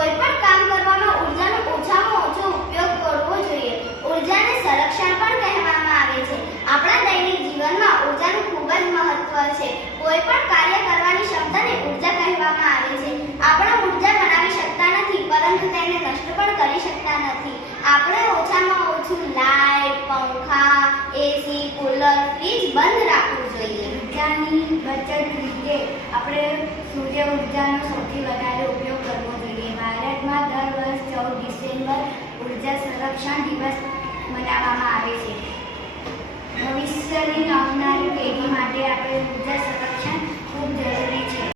કોઈ પણ કામ કરવામાં ઉર્જાનો ઓછામાં ઓછો ઉપયોગ કરવો જોઈએ. ઉર્જાને સંરક્ષણ પણ કહેવામાં આવે છે. આપણા દૈનિક જીવનમાં ઉર્જાનું ખૂબ જ મહત્વ છે. કોઈ પણ કાર્ય કરવાની ક્ષમતાને ઉર્જા કહેવામાં આવે છે. આપણે ઉર્જા બનાવી શકતા નથી, પરંતુ તેને નષ્ટ પણ કરી શકતા નથી. આપણે ઓછામાં ઓછું લાઇટ, પંખા, એસી, કુલર, ફ્રીજ બંધ રાખવું જોઈએ. ઉર્જાની બચત રીતે આપણે સૂર્ય ઉર્જાનો સૌથી વધારે ઉપયોગ કરવો જોઈએ. ભારતમાં દર વર્ષ 14 ડિસેમ્બર ઉર્જા સંરક્ષણ દિવસ મનાવવામાં આવે છે. ભવિષ્યની આવનારી પેઢી માટે આપણે ઉર્જા